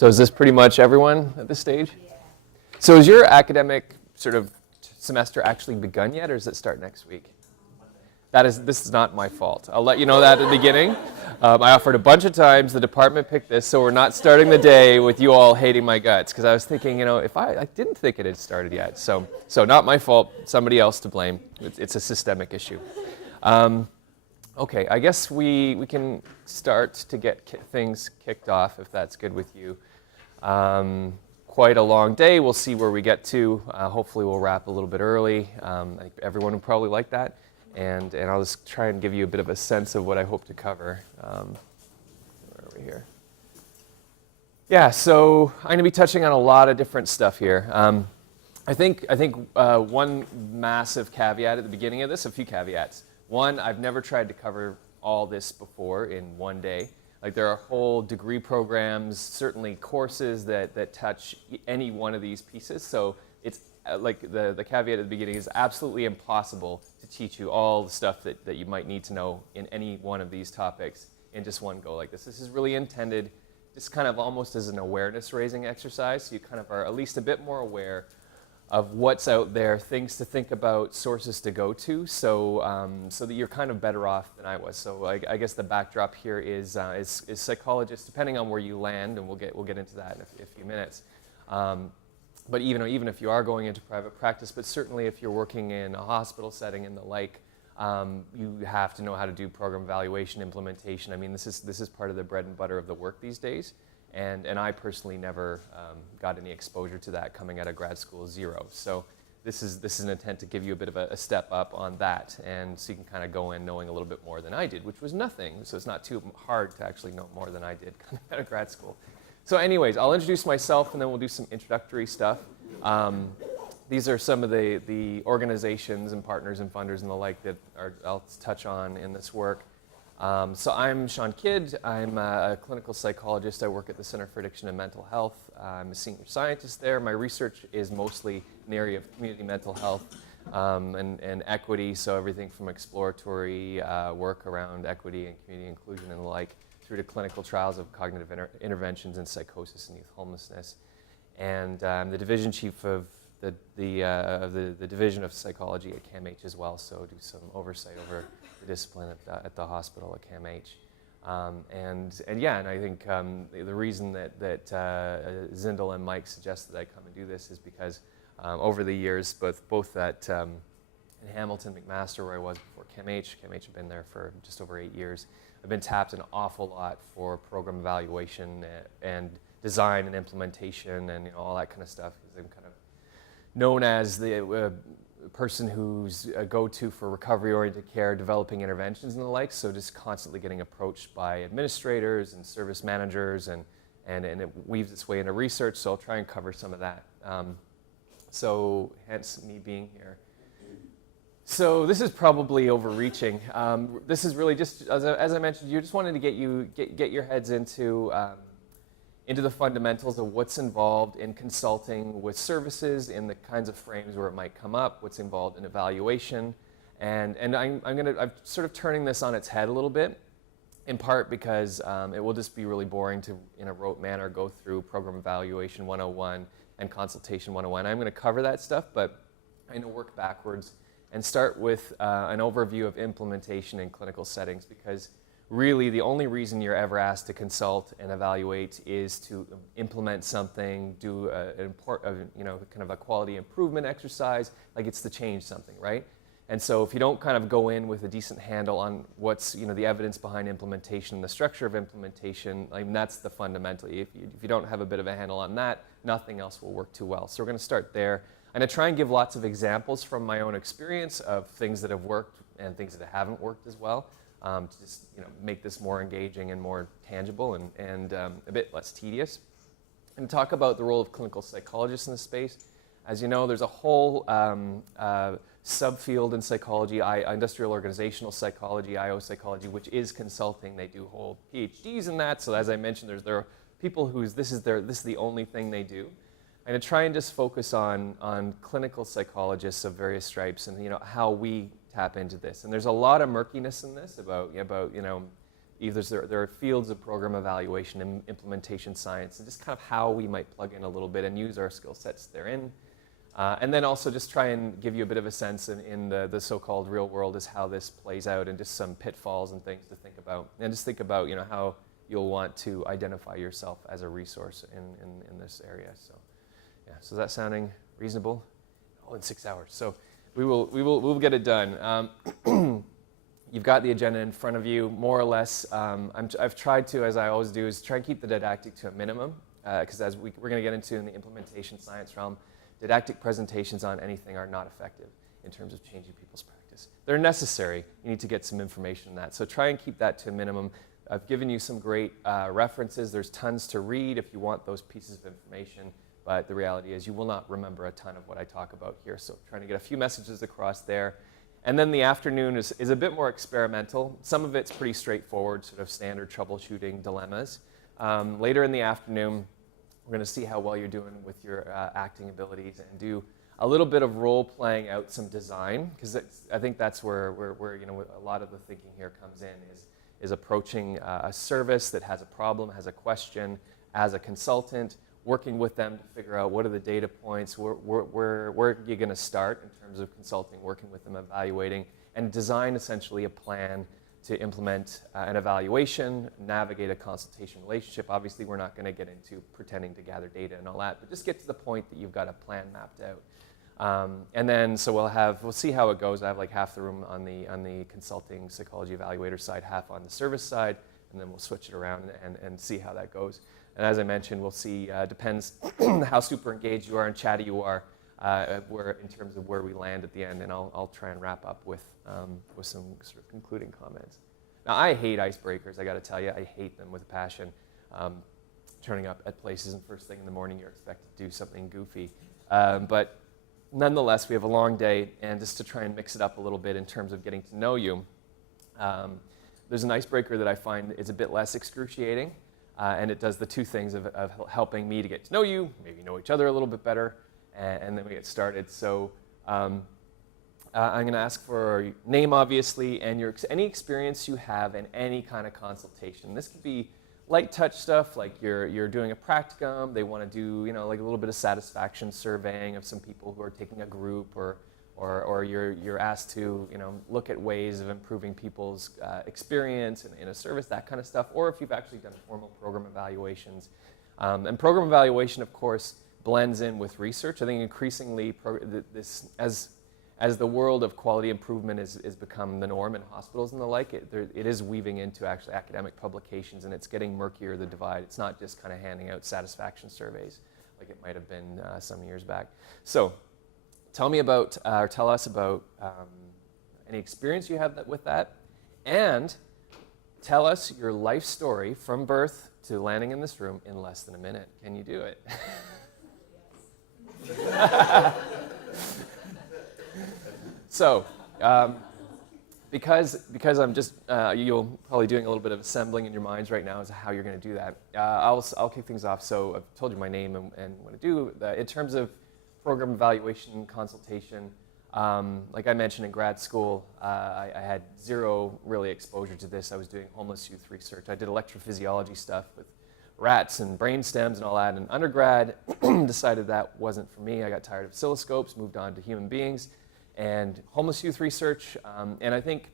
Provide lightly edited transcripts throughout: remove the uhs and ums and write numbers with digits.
So is this pretty much everyone at this stage? Yeah. So is your academic sort of semester actually begun yet, or does it start next week? This is not my fault. I'll let you know that at the beginning. I offered a bunch of times, the department picked this, so we're not starting the day with you all hating my guts, because I was thinking, if I didn't think it had started yet. So not my fault, somebody else to blame. It's a systemic issue. Okay, I guess we can start to get things kicked off, if that's good with you. Quite a long day. We'll see where we get to. Hopefully we'll wrap a little bit early. I think everyone would probably like that. And I'll just try and give you a bit of a sense of what I hope to cover. Where are we here? Yeah, so I'm going to be touching on a lot of different stuff here. I think one massive caveat at the beginning of this, a few caveats. One, I've never tried to cover all this before in one day. Like, there are whole degree programs, certainly courses that touch any one of these pieces. So it's like the caveat at the beginning is absolutely impossible to teach you all the stuff that you might need to know in any one of these topics in just one go like this. This is really intended just kind of almost as an awareness raising exercise. So you kind of are at least a bit more aware of what's out there, things to think about, sources to go to, so that you're kind of better off than I was. So I guess the backdrop here is psychologists, depending on where you land, and we'll get into that in a few minutes. But even if you are going into private practice, but certainly if you're working in a hospital setting and the like, you have to know how to do program evaluation, implementation. I mean, this is part of the bread and butter of the work these days. And I personally never got any exposure to that coming out of grad school, zero. So this is an intent to give you a bit of a step up on that, and so you can kind of go in knowing a little bit more than I did, which was nothing. So it's not too hard to actually know more than I did coming out of grad school. So anyways, I'll introduce myself, and then we'll do some introductory stuff. These are some of the organizations and partners and funders and the like that I'll touch on in this work. So I'm Sean Kidd. I'm a clinical psychologist. I work at the Center for Addiction and Mental Health. I'm a senior scientist there. My research is mostly in the area of community mental health and equity, so everything from exploratory work around equity and community inclusion and the like, through to clinical trials of cognitive interventions in psychosis and youth homelessness. And I'm the division chief of the Division of Psychology at CAMH as well, so do some oversight over the discipline at the hospital at CAMH. And I think the reason that Zindel and Mike suggested I come and do this is because over the years, both at in Hamilton, McMaster, where I was before CAMH had been there for just over 8 years, I've been tapped an awful lot for program evaluation and design and implementation and all that kind of stuff, because I'm kind of known as the person who's a go-to for recovery-oriented care, developing interventions and the like, so just constantly getting approached by administrators and service managers, and it weaves its way into research, so I'll try and cover some of that. So hence me being here. So this is probably overreaching. This is really just, as I mentioned, you just wanted to get your heads into the fundamentals of what's involved in consulting with services, in the kinds of frames where it might come up, what's involved in evaluation, and I'm sort of turning this on its head a little bit, in part because it will just be really boring to, in a rote manner, go through Program Evaluation 101 and Consultation 101. I'm going to cover that stuff, but I'm going to work backwards and start with an overview of implementation in clinical settings, because really the only reason you're ever asked to consult and evaluate is to implement something, do kind of a quality improvement exercise, like it's to change something, right? And so if you don't kind of go in with a decent handle on what's the evidence behind implementation, the structure of implementation, I mean, that's the fundamental. If you don't have a bit of a handle on that, nothing else will work too well. So we're going to start there. I'm going to try and give lots of examples from my own experience of things that have worked and things that haven't worked as well, to just make this more engaging and more tangible and a bit less tedious. And talk about the role of clinical psychologists in this space. As you know, there's a whole subfield in psychology, industrial organizational psychology, IO psychology, which is consulting. They do hold PhDs in that. So as I mentioned, there are people whose this is the only thing they do. I'm going to try and just focus on clinical psychologists of various stripes and how we tap into this. And there's a lot of murkiness in this about either there are fields of program evaluation and implementation science, and just kind of how we might plug in a little bit and use our skill sets therein. And then also just try and give you a bit of a sense in the so-called real world as how this plays out, and just some pitfalls and things to think about. And just think about, how you'll want to identify yourself as a resource in this area. So yeah, so is that sounding reasonable? Oh, in 6 hours. So we'll get it done. You've got the agenda in front of you, more or less. I've tried to, as I always do, is try and keep the didactic to a minimum, because as we're going to get into in the implementation science realm, didactic presentations on anything are not effective in terms of changing people's practice. They're necessary. You need to get some information on that. So try and keep that to a minimum. I've given you some great references. There's tons to read if you want those pieces of information, but the reality is you will not remember a ton of what I talk about here. So trying to get a few messages across there. And then the afternoon is a bit more experimental. Some of it's pretty straightforward, sort of standard troubleshooting dilemmas. Later in the afternoon, we're going to see how well you're doing with your acting abilities and do a little bit of role playing out some design, because I think that's where a lot of the thinking here comes in, is approaching a service that has a problem, has a question, as a consultant, working with them to figure out what are the data points, where are you going to start in terms of consulting, working with them, evaluating, and design essentially a plan to implement an evaluation, navigate a consultation relationship. Obviously, we're not going to get into pretending to gather data and all that, but just get to the point that you've got a plan mapped out. And then, so we'll see how it goes. I have like half the room on the consulting psychology evaluator side, half on the service side, and then we'll switch it around and see how that goes. And as I mentioned, we'll see, depends how super engaged you are and chatty you are, in terms of where we land at the end, and I'll try and wrap up with some sort of concluding comments. Now, I hate icebreakers, I got to tell you. I hate them with a passion. Turning up at places and first thing in the morning, you're expected to do something goofy. But nonetheless, we have a long day, and just to try and mix it up a little bit in terms of getting to know you, there's an icebreaker that I find is a bit less excruciating, and it does the two things of helping me to get to know you, maybe know each other a little bit better, and then we get started. So I'm going to ask for your name, obviously, and any experience you have in any kind of consultation. This could be light touch stuff, like you're doing a practicum, they want to do like a little bit of satisfaction surveying of some people who are taking a group, or you're asked to look at ways of improving people's experience in a service, that kind of stuff, or if you've actually done formal program evaluations. And program evaluation, of course, blends in with research. I think increasingly as the world of quality improvement is become the norm in hospitals and the like, it is weaving into actually academic publications, and it's getting murkier, the divide. It's not just kind of handing out satisfaction surveys like it might have been some years back. So tell us about any experience you have with that, and tell us your life story from birth to landing in this room in less than a minute. Can you do it? So, because I'm just, you'll probably doing a little bit of assembling in your minds right now as to how you're going to do that. I'll kick things off. So I've told you my name and what to do. In terms of program evaluation and consultation, like I mentioned in grad school, I had zero really exposure to this. I was doing homeless youth research. I did electrophysiology stuff with rats and brain stems and all that. In undergrad, decided that wasn't for me. I got tired of oscilloscopes, moved on to human beings and homeless youth research. And I think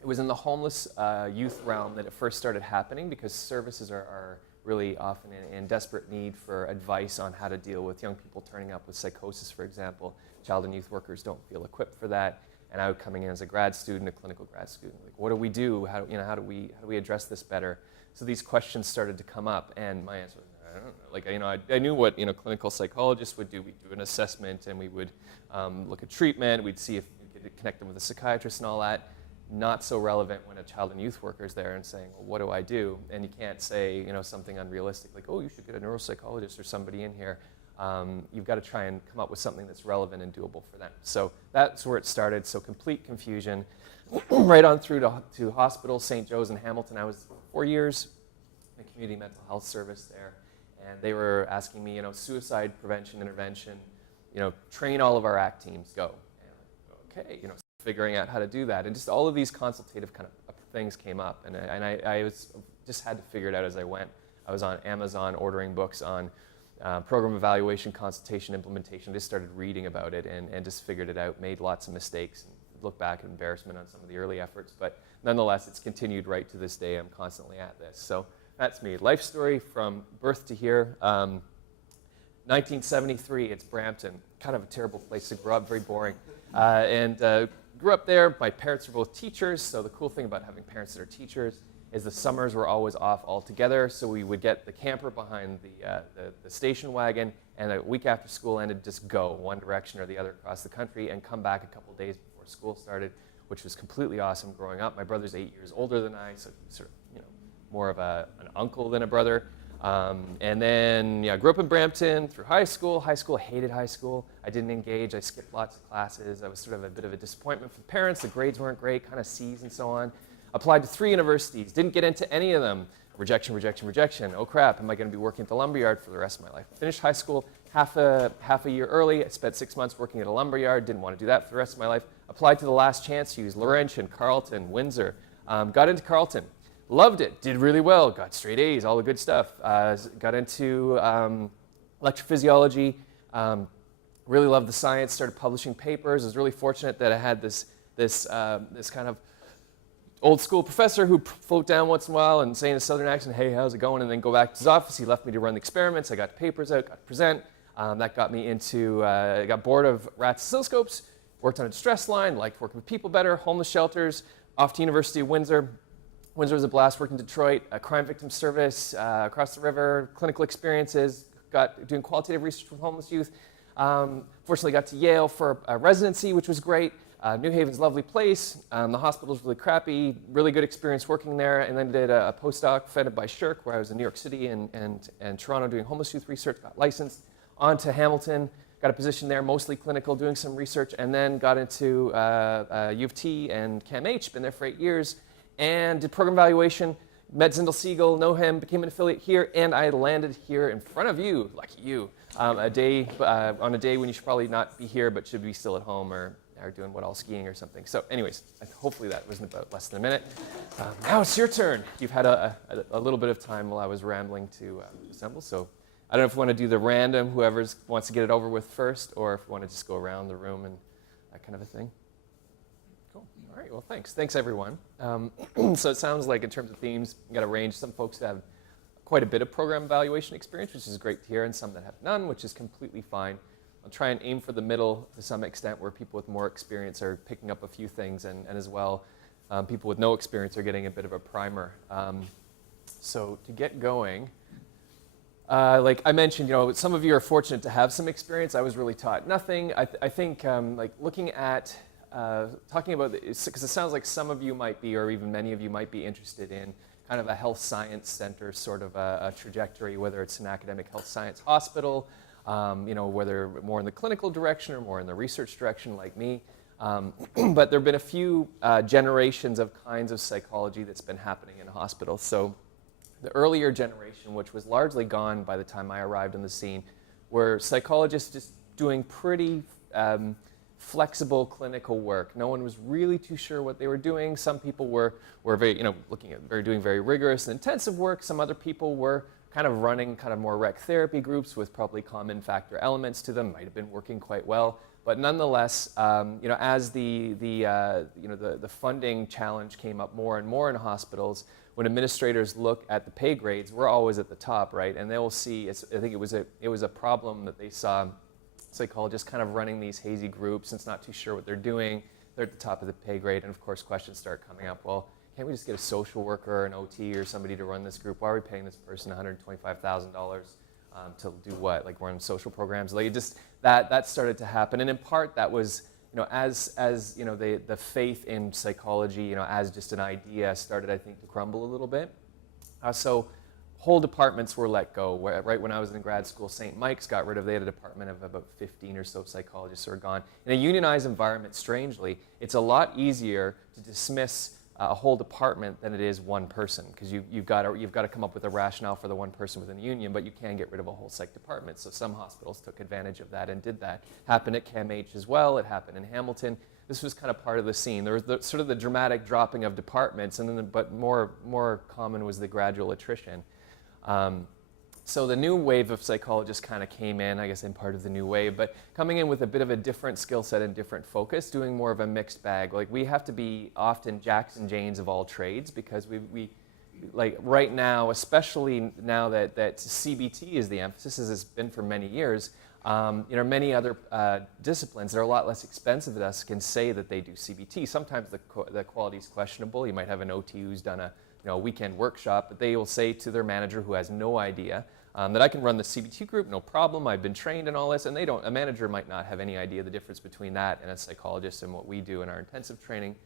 it was in the homeless youth realm that it first started happening, because services are really often in desperate need for advice on how to deal with young people turning up with psychosis, for example. Child and youth workers don't feel equipped for that. And I was coming in as a grad student, a clinical grad student. Like, what do we do? How do we address this better? So these questions started to come up, and my answer was, I don't know. Like, I knew what clinical psychologists would do. We'd do an assessment, and we would look at treatment. We'd see if we could connect them with a psychiatrist and all that. Not so relevant when a child and youth worker is there and saying, well, what do I do? And you can't say something unrealistic like, oh, you should get a neuropsychologist or somebody in here. You've got to try and come up with something that's relevant and doable for them. So that's where it started. So complete confusion, right on through to hospital, St. Joe's in Hamilton. I was 4 years in a community mental health service there, and they were asking me, suicide prevention, intervention, train all of our ACT teams, go. And I'm like, okay, figuring out how to do that, and just all of these consultative kind of things came up, and I just had to figure it out as I went. I was on Amazon ordering books on program evaluation, consultation, implementation. Just started reading about it and just figured it out, made lots of mistakes, and look back at embarrassment on some of the early efforts. But nonetheless, it's continued right to this day. I'm constantly at this. So that's me. Life story from birth to here. 1973, it's Brampton. Kind of a terrible place to grow up, very boring. And grew up there. My parents were both teachers, so the cool thing about having parents that are teachers is the summers were always off altogether, so we would get the camper behind the station wagon, and a week after school ended, just go one direction or the other across the country and come back a couple days before school started, which was completely awesome growing up. My brother's 8 years older than I, so sort of, more of an uncle than a brother. And then, I grew up in Brampton through high school. Hated high school. I didn't engage. I skipped lots of classes. I was sort of a bit of a disappointment for parents. The grades weren't great, kind of C's and so on. Applied to 3 universities. Didn't get into any of them. Rejection, rejection, rejection. Oh crap, am I going to be working at the lumberyard for the rest of my life? Finished high school half a year early. I spent 6 months working at a lumberyard. Didn't want to do that for the rest of my life. Applied to the Last Chance U, Laurentian, Carleton, Windsor. Got into Carleton. Loved it, did really well, got straight A's, all the good stuff. Got into electrophysiology, really loved the science, started publishing papers. I was really fortunate that I had this kind of old school professor who'd float down once in a while and say in a southern accent, hey, how's it going? And then go back to his office. He left me to run the experiments. I got papers out, got to present. That got me into, I got bored of rats oscilloscopes, worked on a distress line, liked working with people better, homeless shelters, off to University of Windsor. Windsor was a blast, worked in Detroit, a crime victim service, across the river, clinical experiences, got doing qualitative research with homeless youth. Fortunately got to Yale for a residency, which was great. New Haven's a lovely place. The hospital's really crappy, really good experience working there, and then did a postdoc funded by SSHRC, where I was in New York City and Toronto doing homeless youth research, got licensed, on to Hamilton, got a position there, mostly clinical, doing some research, and then got into U of T and CAMH, been there for 8 years, and did program evaluation, met Zindel Siegel, know him, became an affiliate here, and I landed here in front of you, lucky you, on a day when you should probably not be here, but should be still at home or doing what all skiing or something. So anyways, hopefully that wasn't about less than a minute. Now it's your turn. You've had a little bit of time while I was rambling to assemble, so I don't know if you want to do the random, whoever wants to get it over with first, or if you want to just go around the room and that kind of a thing. Cool. All right, well, thanks. Thanks, everyone. So it sounds like in terms of themes, you got a range. Some folks have quite a bit of program evaluation experience, which is great to hear, and some that have none, which is completely fine. I'll try and aim for the middle to some extent, where people with more experience are picking up a few things, and as well, people with no experience are getting a bit of a primer. So to get going, like I mentioned, some of you are fortunate to have some experience. I was really taught nothing. I think like looking at, talking about, because it sounds like some of you might be, or even many of you might be interested in kind of a health science center sort of a trajectory, whether it's an academic health science hospital, whether more in the clinical direction or more in the research direction like me. But there have been a few generations of kinds of psychology that's been happening in hospitals. So the earlier generation, which was largely gone by the time I arrived on the scene, were psychologists just doing pretty flexible clinical work. No one was really too sure what they were doing. Some people were very, looking at doing very rigorous and intensive work. Some other people were kind of running kind of more rec therapy groups with probably common factor elements to them, might have been working quite well. But nonetheless, as the funding challenge came up more and more in hospitals, when administrators look at the pay grades, we're always at the top, right? And they will see, I think it was a problem that they saw psychologists kind of running these hazy groups and it's not too sure what they're doing. They're at the top of the pay grade, and of course questions start coming up. Well, can't we just get a social worker or an OT or somebody to run this group? Why are we paying this person $125,000 to do what? Like run social programs? Like that started to happen, and in part that was as the faith in psychology as just an idea started, I think, to crumble a little bit. So whole departments were let go. Right when I was in grad school, St. Mike's got rid of. They had a department of about 15 or so psychologists who are gone. In a unionized environment, strangely, it's a lot easier to dismiss a whole department than it is one person, because you've got to come up with a rationale for the one person within the union, but you can get rid of a whole psych department. So some hospitals took advantage of that and did that. Happened at CAMH as well. It happened in Hamilton. this was kind of part of the scene. There was sort of the dramatic dropping of departments, and then but more common was the gradual attrition. So the new wave of psychologists kind of came in, I guess, in part of the new wave, but coming in with a bit of a different skill set and different focus, doing more of a mixed bag. Like, we have to be often Jacks and Janes of all trades, because we like right now, especially now that CBT is the emphasis, as it's been for many years, many other disciplines that are a lot less expensive than us can say that they do CBT. Sometimes the quality is questionable. You might have an OT who's done a weekend workshop, but they will say to their manager, who has no idea, that I can run the CBT group, no problem, I've been trained and all this, and a manager might not have any idea the difference between that and a psychologist and what we do in our intensive training.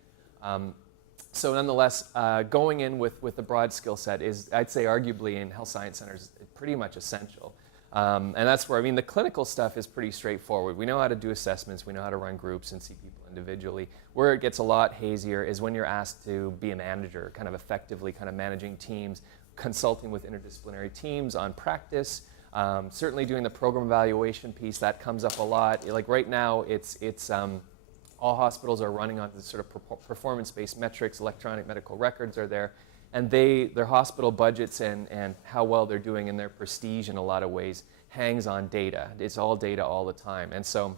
So nonetheless, going in with a broad skill set is, I'd say, arguably in health science centers, pretty much essential. And that's where, the clinical stuff is pretty straightforward. We know how to do assessments, we know how to run groups and see people individually. Where it gets a lot hazier is when you're asked to be a manager, kind of effectively kind of managing teams, consulting with interdisciplinary teams on practice, certainly doing the program evaluation piece. That comes up a lot. Like right now, it's all hospitals are running on this sort of performance-based metrics. Electronic medical records are there, and their hospital budgets and how well they're doing and their prestige in a lot of ways hangs on data. It's all data all the time. And so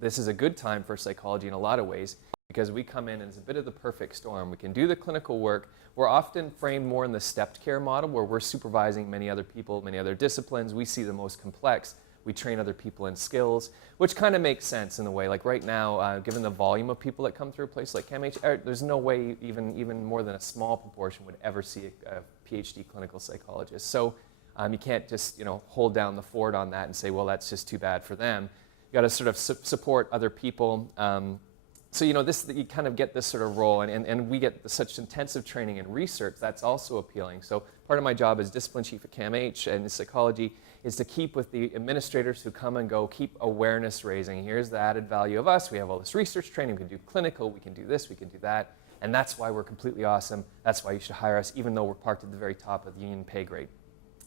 this is a good time for psychology in a lot of ways, because we come in and it's a bit of the perfect storm. We can do the clinical work. We're often framed more in the stepped care model, where we're supervising many other people, many other disciplines. We see the most complex. We train other people in skills, which kind of makes sense in a way. Like right now, given the volume of people that come through a place like CAMH, there's no way even more than a small proportion would ever see a PhD clinical psychologist. So you can't just hold down the fort on that and say, well, that's just too bad for them. You got to sort of support other people. So you kind of get this sort of role, and we get such intensive training and research. That's also appealing. So part of my job as discipline chief at CAMH and psychology is to keep with the administrators who come and go, keep awareness raising. Here's the added value of us. We have all this research training. We can do clinical. We can do this. We can do that. And that's why we're completely awesome. That's why you should hire us, even though we're parked at the very top of the union pay grade.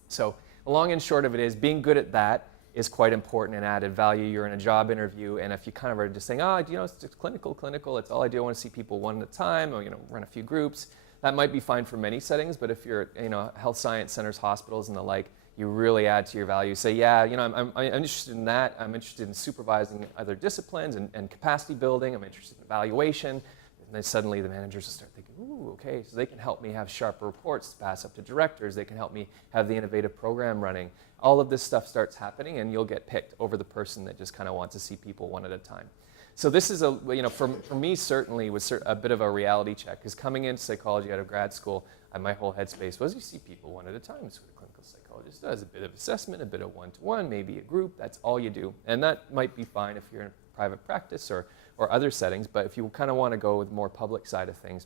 So the long and short of it is, being good at that is quite important and added value. You're in a job interview, and if you kind of are just saying, it's just clinical, it's all I do, I want to see people one at a time, or run a few groups, that might be fine for many settings. But if you're health science centers, hospitals, and the like, you really add to your value. Say, yeah, I'm interested in that. I'm interested in supervising other disciplines and capacity building. I'm interested in evaluation. And then suddenly the managers will start thinking, ooh, okay, so they can help me have sharper reports to pass up to directors. They can help me have the innovative program running. All of this stuff starts happening, and you'll get picked over the person that just kind of wants to see people one at a time. So this is for me certainly was a bit of a reality check, because coming into psychology out of grad school, my whole headspace was, you see people one at a time. That's what a clinical psychologist does. A bit of assessment, a bit of one-to-one, maybe a group. That's all you do. And that might be fine if you're in a private practice or other settings, but if you kind of want to go with the more public side of things,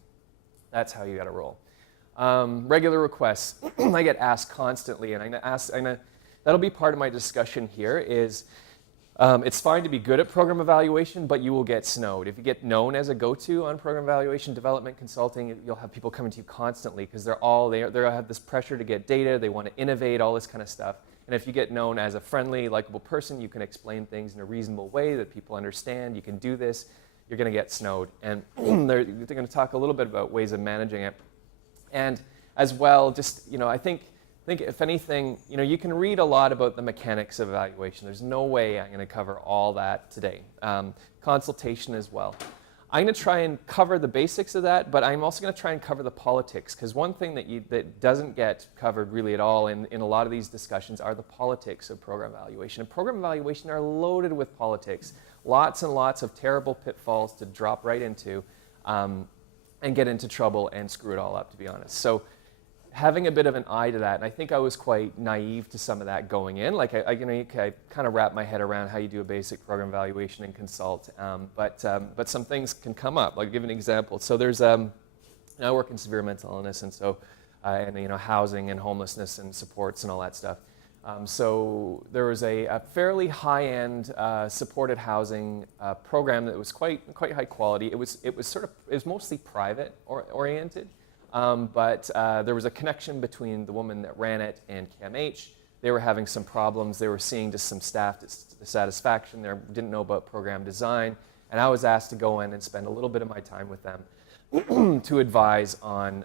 that's how you got to roll. Regular requests. I get asked constantly, and that'll be part of my discussion here, is it's fine to be good at program evaluation, but you will get snowed. If you get known as a go-to on program evaluation, development, consulting, you'll have people coming to you constantly, because they have this pressure to get data, they want to innovate, all this kind of stuff. And if you get known as a friendly, likable person, you can explain things in a reasonable way that people understand, you can do this, you're going to get snowed. And they're going to talk a little bit about ways of managing it. And as well, just, I think if anything, you can read a lot about the mechanics of evaluation. There's no way I'm going to cover all that today. Consultation as well. I'm going to try and cover the basics of that, but I'm also going to try and cover the politics, because one thing that doesn't get covered really at all in a lot of these discussions are the politics of program evaluation. And program evaluation are loaded with politics. Lots and lots of terrible pitfalls to drop right into and get into trouble and screw it all up, to be honest. So having a bit of an eye to that, and I think I was quite naive to some of that going in. Like I kind of wrap my head around how you do a basic program evaluation and consult, but some things can come up. I'll give an example. So there's I work in severe mental illness, and so and housing and homelessness and supports and all that stuff. So there was a fairly high-end supported housing program that was quite high quality. It was mostly private oriented. But there was a connection between the woman that ran it and CAMH. They were having some problems. They were seeing just some staff dissatisfaction. They didn't know about program design. And I was asked to go in and spend a little bit of my time with them to advise on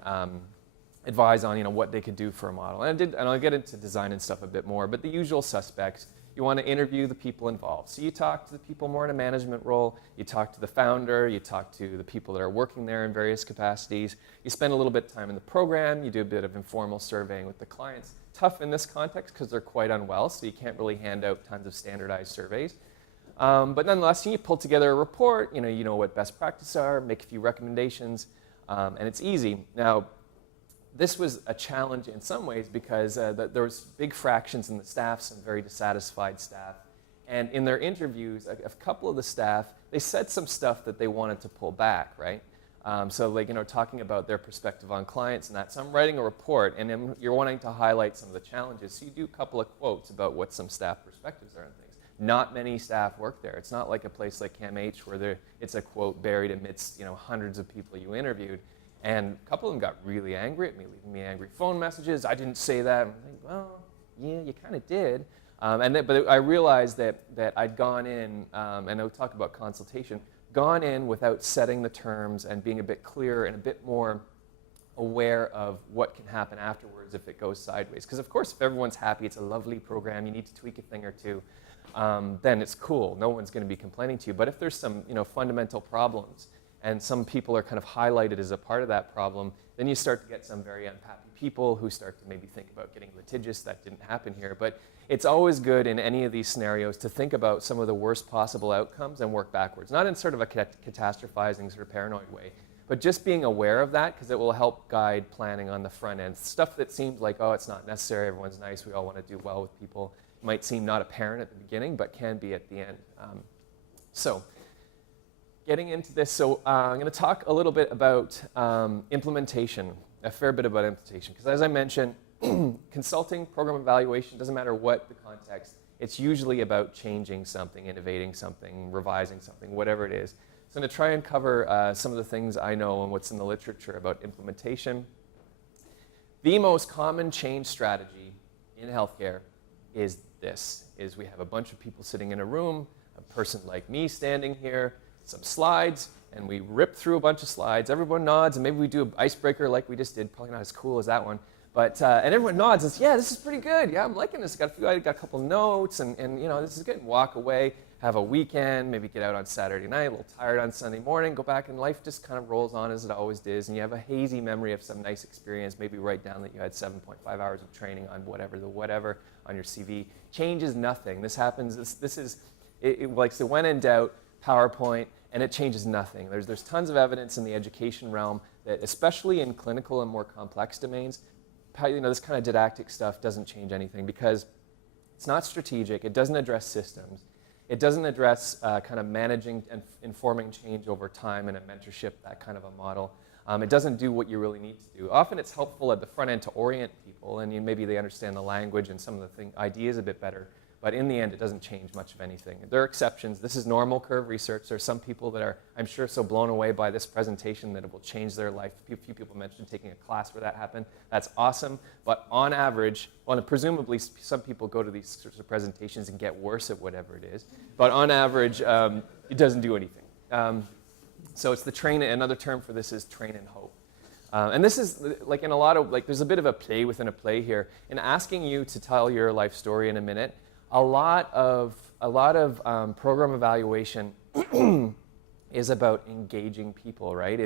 what they could do for a model. And I did, and I'll get into design and stuff a bit more, but the usual suspects. You want to interview the people involved. So you talk to the people more in a management role, you talk to the founder, you talk to the people that are working there in various capacities, you spend a little bit of time in the program, you do a bit of informal surveying with the clients. Tough in this context because they're quite unwell, so you can't really hand out tons of standardized surveys. But nonetheless, you pull together a report, you know what best practices are, make a few recommendations, and it's easy. Now, this was a challenge in some ways because there was big fractions in the staff, some very dissatisfied staff. And in their interviews, a couple of the staff, they said some stuff that they wanted to pull back, right? So talking about their perspective on clients and that. So I'm writing a report, and then you're wanting to highlight some of the challenges. So you do a couple of quotes about what some staff perspectives are and things. Not many staff work there. It's not like a place like CAMH where it's a quote buried amidst hundreds of people you interviewed. And a couple of them got really angry at me, leaving me angry phone messages. I didn't say that. I'm like, well, yeah, you kind of did. But I realized that I'd gone in, and I'll talk about consultation, gone in without setting the terms and being a bit clearer and a bit more aware of what can happen afterwards if it goes sideways. Because of course, if everyone's happy, it's a lovely program, you need to tweak a thing or two, then it's cool. No one's going to be complaining to you. But if there's some fundamental problems, and some people are kind of highlighted as a part of that problem, then you start to get some very unhappy people who start to maybe think about getting litigious. That didn't happen here. But it's always good in any of these scenarios to think about some of the worst possible outcomes and work backwards. Not in sort of a catastrophizing, sort of paranoid way, but just being aware of that because it will help guide planning on the front end. Stuff that seems like, oh, it's not necessary, everyone's nice, we all want to do well with people, might seem not apparent at the beginning, but can be at the end. Getting into this, so I'm going to talk a little bit about implementation, a fair bit about implementation, because as I mentioned, consulting, program evaluation, doesn't matter what the context, it's usually about changing something, innovating something, revising something, whatever it is. So I'm going to try and cover some of the things I know and what's in the literature about implementation. The most common change strategy in healthcare is this, is we have a bunch of people sitting in a room, a person like me standing here, some slides, and we rip through a bunch of slides. Everyone nods, and maybe we do an icebreaker like we just did. Probably not as cool as that one. But, and everyone nods and says, yeah, this is pretty good. Yeah, I'm liking this. I got a couple notes, and this is good. And walk away, have a weekend, maybe get out on Saturday night, a little tired on Sunday morning, go back, and life just kind of rolls on as it always does. And you have a hazy memory of some nice experience. Maybe write down that you had 7.5 hours of training on whatever on your CV. Change is nothing. This happens. This is like so when in doubt, PowerPoint. And it changes nothing. There's tons of evidence in the education realm that, especially in clinical and more complex domains, this kind of didactic stuff doesn't change anything because it's not strategic. It doesn't address systems. It doesn't address kind of managing and informing change over time and a mentorship, that kind of a model. It doesn't do what you really need to do. Often it's helpful at the front end to orient people, and maybe they understand the language and some of the ideas a bit better. But in the end, it doesn't change much of anything. There are exceptions. This is normal curve research. There are some people that are, I'm sure, so blown away by this presentation that it will change their life. A few people mentioned taking a class where that happened. That's awesome. But on average, presumably some people go to these sorts of presentations and get worse at whatever it is. But on average, it doesn't do anything. So it's another term for this is train and hope. And this is like in a lot of, there's a bit of a play within a play here. In asking you to tell your life story in a minute, a lot of program evaluation is about engaging people, right?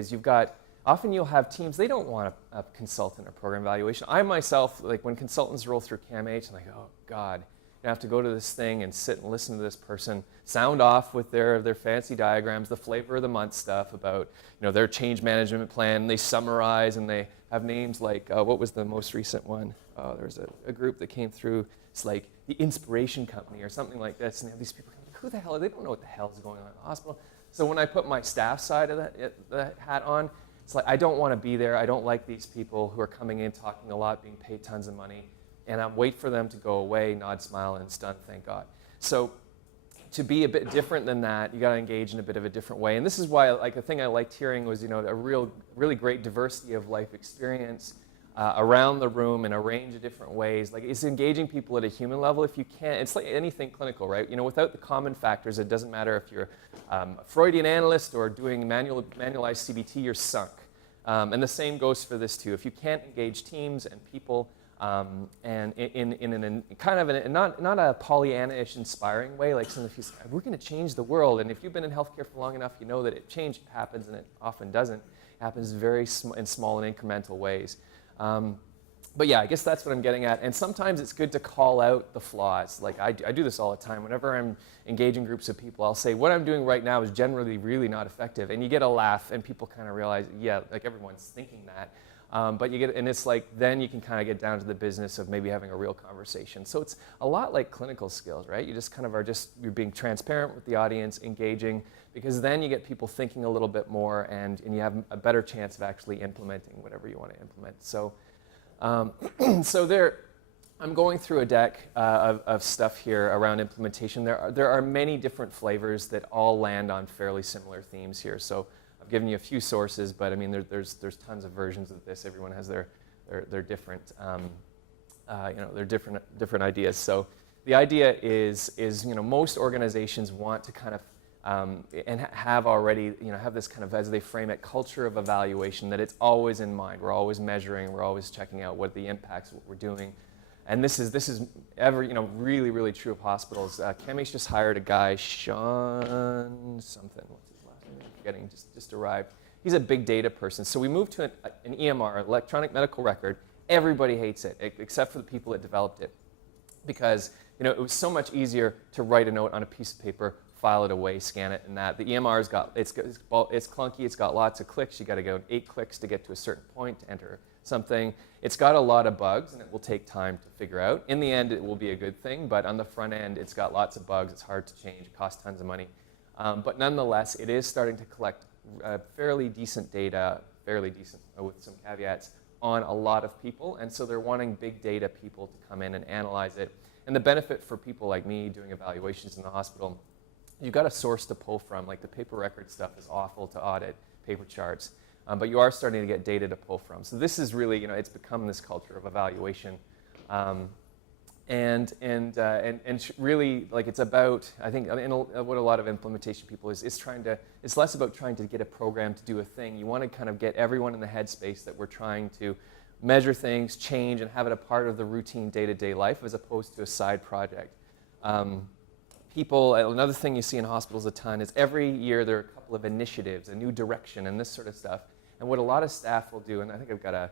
Often you'll have teams, they don't want a consultant or program evaluation. I myself, when consultants roll through CAMH, I'm like, oh God, you have to go to this thing and sit and listen to this person sound off with their fancy diagrams, the flavor of the month stuff about their change management plan. They summarize and they have names like, what was the most recent one? There was a group that came through. It's like the Inspiration Company or something like this. And they have these people going, who the hell? They don't know what the hell is going on in the hospital. So when I put my staff side of the hat on, it's like I don't want to be there. I don't like these people who are coming in, talking a lot, being paid tons of money. And I wait for them to go away, nod, smile, and it's done, thank God. So to be a bit different than that, you got to engage in a bit of a different way. And this is why the thing I liked hearing was a really great diversity of life experience. around the room in a range of different ways. Like, it's engaging people at a human level. If you can't, it's like anything clinical, right? You know, without the common factors, it doesn't matter if you're a Freudian analyst or doing manualized CBT, you're sunk. And the same goes for this too. If you can't engage teams and people, and in kind of not a Pollyanna-ish inspiring way, like some of you say, we're going to change the world. And if you've been in healthcare for long enough, you know that change happens, and it often doesn't. It happens in small and incremental ways. But yeah, I guess that's what I'm getting at. And sometimes it's good to call out the flaws. Like I do this all the time. Whenever I'm engaging groups of people, I'll say, what I'm doing right now is generally really not effective. And you get a laugh, and people kind of realize, yeah, like everyone's thinking that. But you get, and it's like, then you can kind of get down to the business of maybe having a real conversation. So it's a lot like clinical skills, right? You just kind of you're being transparent with the audience, engaging, because then you get people thinking a little bit more, and you have a better chance of actually implementing whatever you want to implement. So, I'm going through a deck of stuff here around implementation. There are many different flavors that all land on fairly similar themes here. So I've given you a few sources, but I mean, there's tons of versions of this. Everyone has their different, their different ideas. So the idea is most organizations want to kind of and have already, have this kind of, as they frame it, culture of evaluation, that it's always in mind. We're always measuring, we're always checking out what the impacts, what we're doing. And this is really, really true of hospitals. Chemix just hired a guy, Sean something, what's his last name? I'm forgetting, just arrived. He's a big data person. So we moved to an EMR, electronic medical record. Everybody hates it, except for the people that developed it. Because it was so much easier to write a note on a piece of paper, file it away, scan it, and that. The EMR's it's clunky, it's got lots of clicks. You got to go 8 clicks to get to a certain point to enter something. It's got a lot of bugs, and it will take time to figure out. In the end, it will be a good thing, but on the front end, it's got lots of bugs. It's hard to change. It costs tons of money. But nonetheless, it is starting to collect fairly decent data, with some caveats, on a lot of people, and so they're wanting big data people to come in and analyze it. And the benefit for people like me doing evaluations in the hospital, you've got a source to pull from. Like the paper record stuff is awful to audit, paper charts, but you are starting to get data to pull from. So this is really, it's become this culture of evaluation, and really, like, it's about, I think, what a lot of implementation people is trying to. It's less about trying to get a program to do a thing. You want to kind of get everyone in the headspace that we're trying to measure things, change, and have it a part of the routine day-to-day life, as opposed to a side project. Another thing you see in hospitals a ton is every year there are a couple of initiatives, a new direction, and this sort of stuff. And what a lot of staff will do, and I think I've got a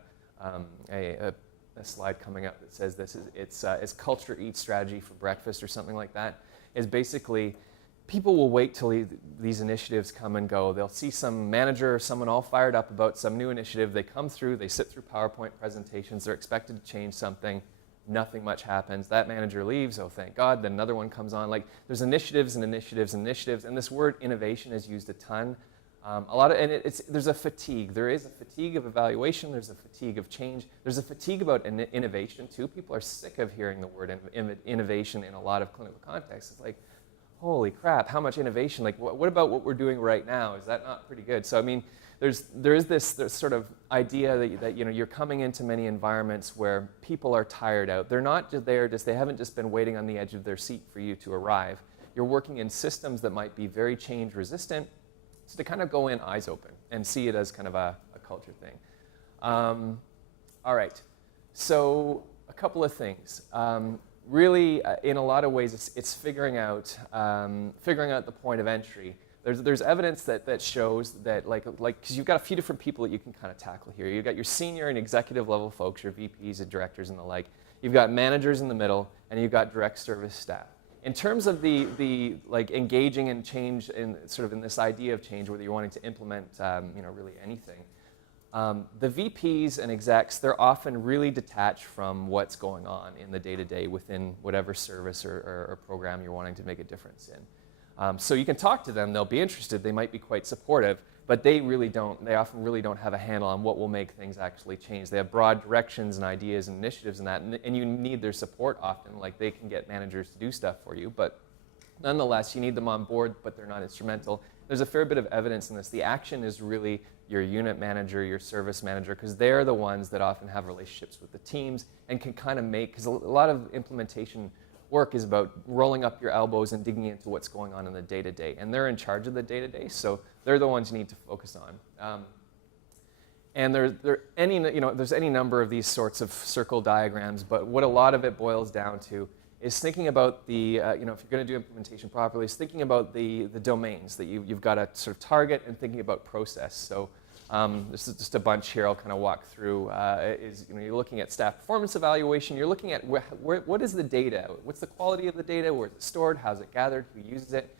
slide coming up that says this, it's culture eats strategy for breakfast or something like that, is basically people will wait till these initiatives come and go. They'll see some manager or someone all fired up about some new initiative. They come through, they sit through PowerPoint presentations, they're expected to change something. Nothing much happens. That manager leaves, oh thank God, then another one comes on. Like, there's initiatives and initiatives and initiatives, and this word innovation is used a ton. There's a fatigue. There is a fatigue of evaluation, there's a fatigue of change, there's a fatigue about innovation too. People are sick of hearing the word innovation in a lot of clinical contexts. It's like, holy crap, how much innovation? Like, what about what we're doing right now? Is that not pretty good? So I mean, there is this sort of idea that you're coming into many environments where people are tired out. They're not just there, they haven't just been waiting on the edge of their seat for you to arrive. You're working in systems that might be very change resistant. So to kind of go in eyes open and see it as kind of a culture thing. All right, so a couple of things. Really, in a lot of ways, it's figuring out the point of entry. There's evidence that shows that, like, because you've got a few different people that you can kind of tackle here. You've got your senior and executive level folks, your VPs and directors and the like. You've got managers in the middle, and you've got direct service staff. In terms of the like engaging in change, in sort of in this idea of change, whether you're wanting to implement, really anything, the VPs and execs, they're often really detached from what's going on in the day-to-day within whatever service or program you're wanting to make a difference in. So you can talk to them, they'll be interested, they might be quite supportive, but they often really don't have a handle on what will make things actually change. They have broad directions and ideas and initiatives and that, and you need their support often. Like, they can get managers to do stuff for you, but nonetheless, you need them on board, but they're not instrumental. there's a fair bit of evidence in this. The action is really your unit manager, your service manager, because they're the ones that often have relationships with the teams and can kind of make, because a lot of implementation work is about rolling up your elbows and digging into what's going on in the day-to-day. And they're in charge of the day-to-day, so they're the ones you need to focus on. And there's any number of these sorts of circle diagrams, but what a lot of it boils down to is thinking about the, if you're going to do implementation properly, is thinking about the domains that you've got to sort of target and thinking about process. So this is just a bunch here I'll kind of walk through. You're looking at staff performance evaluation. You're looking at what is the data? What's the quality of the data? Where is it stored? How's it gathered? Who uses it?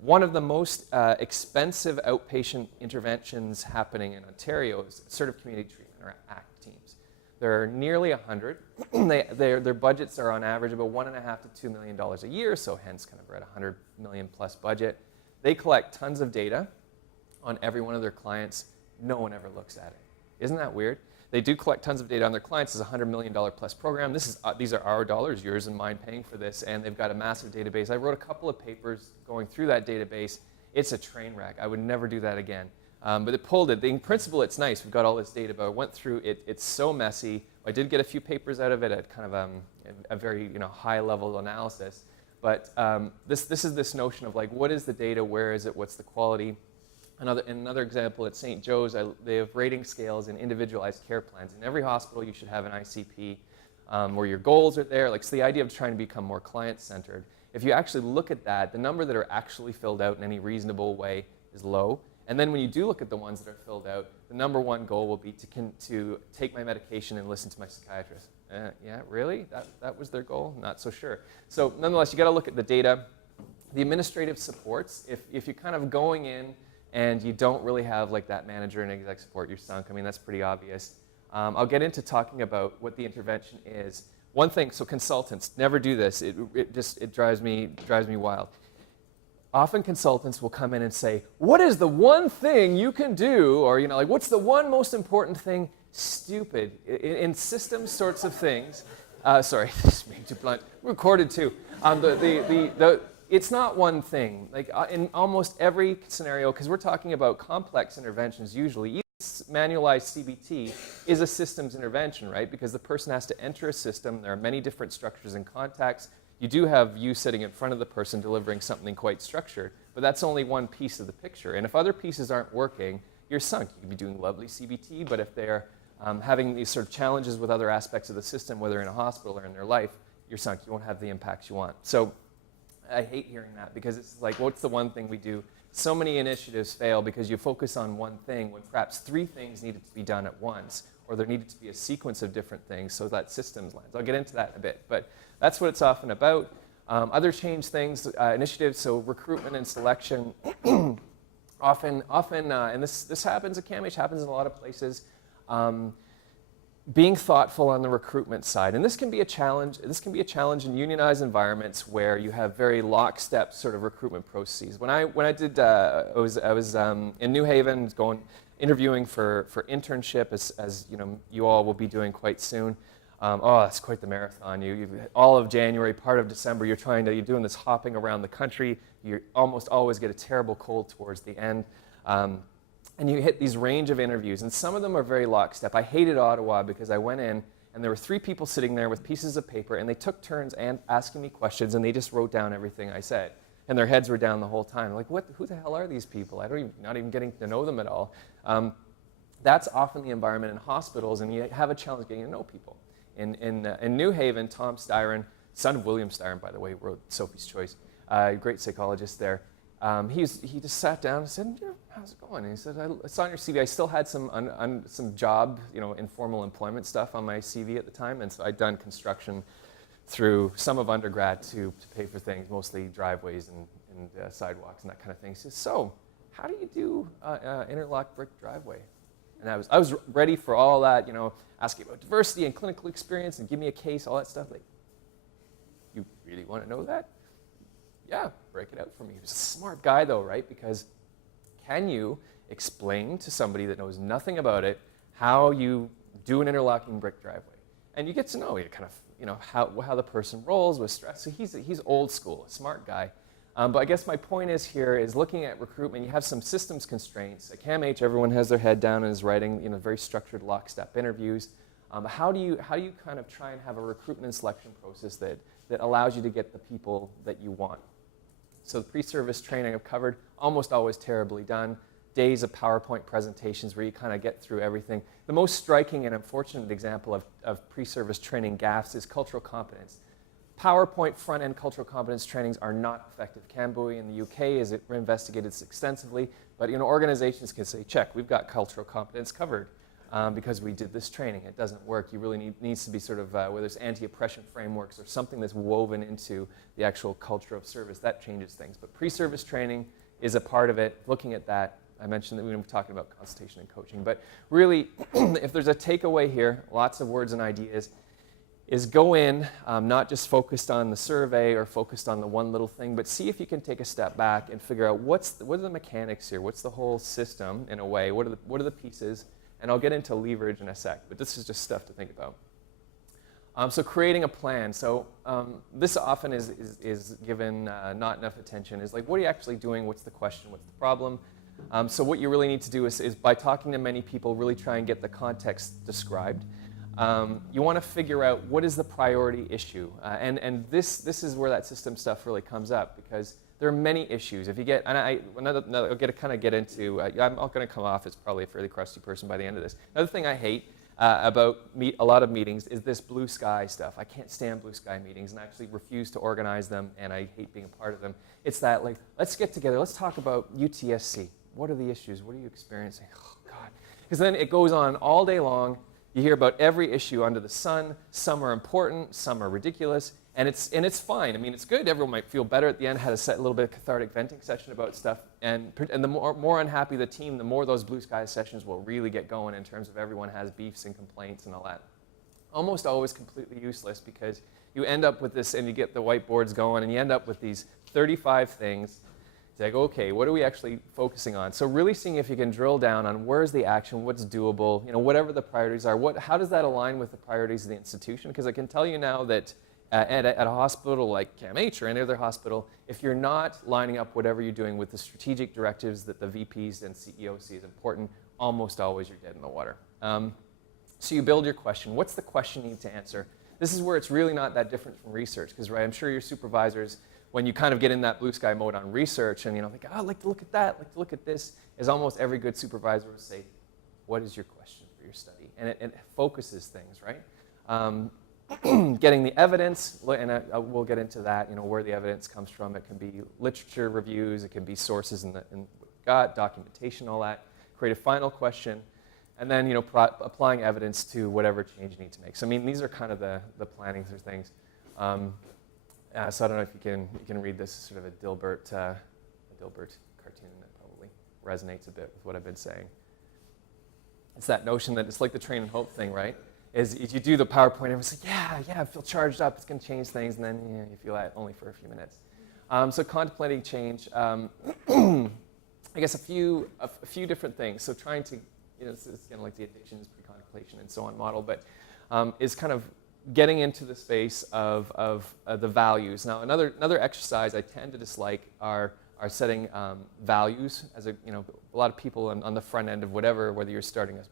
One of the most expensive outpatient interventions happening in Ontario is assertive community treatment, or ACT teams. There are nearly 100. Their budgets are on average about $1.5 to $2 million a year, so hence kind of we're at $100 million plus budget. They collect tons of data on every one of their clients. No one ever looks at it. Isn't that weird? They do collect tons of data on their clients. It's a $100 million plus program. These are our dollars, yours and mine, paying for this, and they've got a massive database. I wrote a couple of papers going through that database. It's a train wreck. I would never do that again. But it pulled it. In principle, it's nice. We've got all this data, but I went through it. It's so messy. I did get a few papers out of it at kind of a very high-level analysis. But this is this notion of like, what is the data? Where is it? What's the quality? Another example at St. Joe's, they have rating scales and individualized care plans. In every hospital, you should have an ICP where your goals are there. So the idea of trying to become more client-centered. If you actually look at that, the number that are actually filled out in any reasonable way is low. And then when you do look at the ones that are filled out, the number one goal will be to take my medication and listen to my psychiatrist. Yeah, really? That was their goal? Not so sure. So nonetheless, you got to look at the data. The administrative supports, if you're kind of going in and you don't really have like that manager and exec support, you're sunk. I mean, that's pretty obvious. I'll get into talking about what the intervention is. One thing, so consultants, never do this. It drives me wild. Often consultants will come in and say, what is the one thing you can do? Or, what's the one most important thing? Stupid. In system sorts of things, sorry, this is being too blunt, recorded too. It's not one thing. Like in almost every scenario, because we're talking about complex interventions usually, even manualized CBT is a systems intervention, right? Because the person has to enter a system. There are many different structures and contacts. You do have you sitting in front of the person delivering something quite structured, but that's only one piece of the picture. And if other pieces aren't working, you're sunk. You could be doing lovely CBT, but if they're having these sort of challenges with other aspects of the system, whether in a hospital or in their life, you're sunk. You won't have the impacts you want. So I hate hearing that because it's like, what's the one thing we do? So many initiatives fail because you focus on one thing when perhaps three things needed to be done at once, or there needed to be a sequence of different things so that systems lands. I'll get into that in a bit, but that's what it's often about. Other change things, initiatives, so recruitment and selection. often, and this happens at CAMH, happens in a lot of places, being thoughtful on the recruitment side. And this can be a challenge. This can be a challenge in unionized environments where you have very lockstep sort of recruitment processes. When I was in New Haven interviewing for internship, as you all will be doing quite soon. That's quite the marathon. All of January, part of December, you're doing this hopping around the country. You almost always get a terrible cold towards the end. And you hit these range of interviews, and some of them are very lockstep. I hated Ottawa because I went in, and there were three people sitting there with pieces of paper, and they took turns asking me questions, and they just wrote down everything I said. And their heads were down the whole time. I'm like, who the hell are these people? Not even getting to know them at all. That's often the environment in hospitals, and you have a challenge getting to know people. In New Haven, Tom Styron, son of William Styron, by the way, wrote Sophie's Choice, great psychologist there. He just sat down and said, how's it going? And he said, I saw on your CV, I still had some job, informal employment stuff on my CV at the time, and so I'd done construction through some of undergrad to pay for things, mostly driveways and sidewalks and that kind of thing. He says, so how do you do interlock brick driveway? And I was ready for all that, asking about diversity and clinical experience and give me a case, all that stuff. Like, you really want to know that? Yeah, break it out for me. He was a smart guy though, right? Because can you explain to somebody that knows nothing about it how you do an interlocking brick driveway? And you get to know kind of, how the person rolls with stress. So he's old school, a smart guy. But I guess my point is here is looking at recruitment, you have some systems constraints. At CAMH, everyone has their head down and is writing very structured lockstep interviews. How do you kind of try and have a recruitment and selection process that allows you to get the people that you want? So the pre-service training I've covered, almost always terribly done. Days of PowerPoint presentations where you kind of get through everything. The most striking and unfortunate example of pre-service training gaffes is cultural competence. PowerPoint front-end cultural competence trainings are not effective. CAMBUI in the UK has investigated this extensively, but organizations can say, check, we've got cultural competence covered because we did this training. It doesn't work. You really needs to be sort of, whether it's anti-oppression frameworks or something that's woven into the actual culture of service. That changes things. But pre-service training is a part of it. Looking at that, I mentioned that we were talking about consultation and coaching. But really, if there's a takeaway here, lots of words and ideas, is go in, not just focused on the survey or focused on the one little thing, but see if you can take a step back and figure out what are the mechanics here, what's the whole system in a way, what are the pieces, and I'll get into leverage in a sec, but this is just stuff to think about. So creating a plan. So this often is given not enough attention, is like, what are you actually doing, what's the question, what's the problem? So what you really need to do is by talking to many people, really try and get the context described. You want to figure out what is the priority issue, and this is where that system stuff really comes up, because there are many issues. If you get, and I'll kind of get into, I'm not going to come off as probably a fairly crusty person by the end of this. Another thing I hate about a lot of meetings is this blue sky stuff. I can't stand blue sky meetings, and I actually refuse to organize them, and I hate being a part of them. It's that, like, let's get together, let's talk about UTSC. What are the issues? What are you experiencing? Oh, God. Because then it goes on all day long. You hear about every issue under the sun. Some are important, some are ridiculous, and it's fine. I mean, it's good. Everyone might feel better at the end, had a little bit of cathartic venting session about stuff, and the more unhappy the team, the more those blue sky sessions will really get going in terms of everyone has beefs and complaints and all that. Almost always completely useless, because you end up with this, and you get the whiteboards going, and you end up with these 35 things. It's like, okay, what are we actually focusing on? So really seeing if you can drill down on where's the action, what's doable, whatever the priorities are, how does that align with the priorities of the institution? Because I can tell you now that at a hospital like CAMH or any other hospital, if you're not lining up whatever you're doing with the strategic directives that the VPs and CEOs see as important, almost always you're dead in the water. So you build your question. What's the question you need to answer? This is where it's really not that different from research, because I'm sure your supervisors, when you kind of get in that blue sky mode on research and think, oh, I'd like to look at that, I'd like to look at this, is almost every good supervisor would say, what is your question for your study? And it focuses things, right? Getting the evidence, and we'll get into that, where the evidence comes from. It can be literature reviews, it can be sources in what we've got, documentation, all that. Create a final question, and then applying evidence to whatever change you need to make. So I mean, these are kind of the plannings or things. So I don't know if you can read this, sort of a Dilbert cartoon that probably resonates a bit with what I've been saying. It's that notion that it's like the train and hope thing, right? Is you do the PowerPoint, everyone's like, yeah, I feel charged up, it's going to change things, and then you feel that only for a few minutes. So contemplating change, I guess a few different things. So trying to, it's kind of like the addictions, pre-contemplation, and so on model, but is kind of getting into the space of the values. Now, another exercise I tend to dislike are setting values. As a lot of people on the front end of whether you're starting a